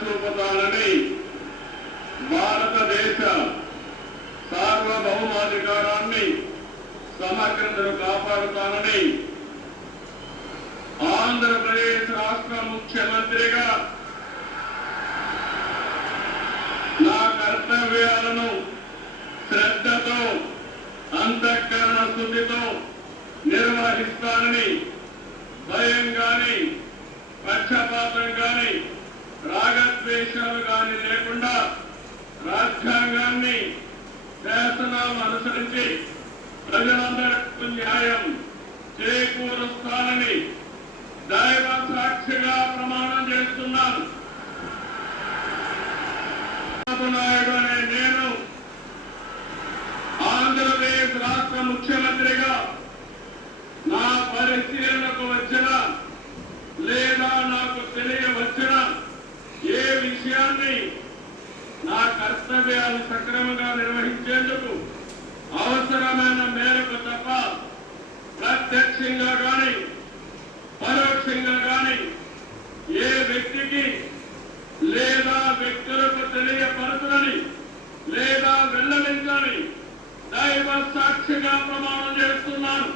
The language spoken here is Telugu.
చూపుతానని, భారతదేశ సార్వభౌమాధికారాన్ని సమగ్రతను కాపాడుతానని ఆంధ్రప్రదేశ్ రాష్ట్ర ముఖ్యమంత్రిగా నా కర్తవ్యాలను శ్రద్ధతో అంతఃకరణ శుద్ధితో నిర్వహిస్తానని భయం గాని పక్షపాతం గాని రాగద్వేషాలు గాని లేకుండా రాజ్యాంగాన్ని శాసనాలను అనుసరించి ప్రజలందరికీ న్యాయం చేకూరుస్తానని దైవ సాక్షిగా ప్రమాణం చేస్తున్నాను. నాయుడు అనే నేను ఆంధ్రప్రదేశ్ రాష్ట్ర ముఖ్యమంత్రిగా నా పరిశీలనకు వచ్చిన లేదా నాకు తెలియవచ్చిన ఏ విషయాన్ని నా కర్తవ్యాలు సక్రమంగా నిర్వహించేందుకు అవసరమైన మేరకు తప్ప ప్రత్యక్షంగా గాని పరోక్షంగా గాని ఏ వ్యక్తికి లేదా వ్యక్తులకు తెలియపరచని లేదా వెల్లడించని దైవ సాక్షిగా ప్రమాణం చేస్తున్నాను.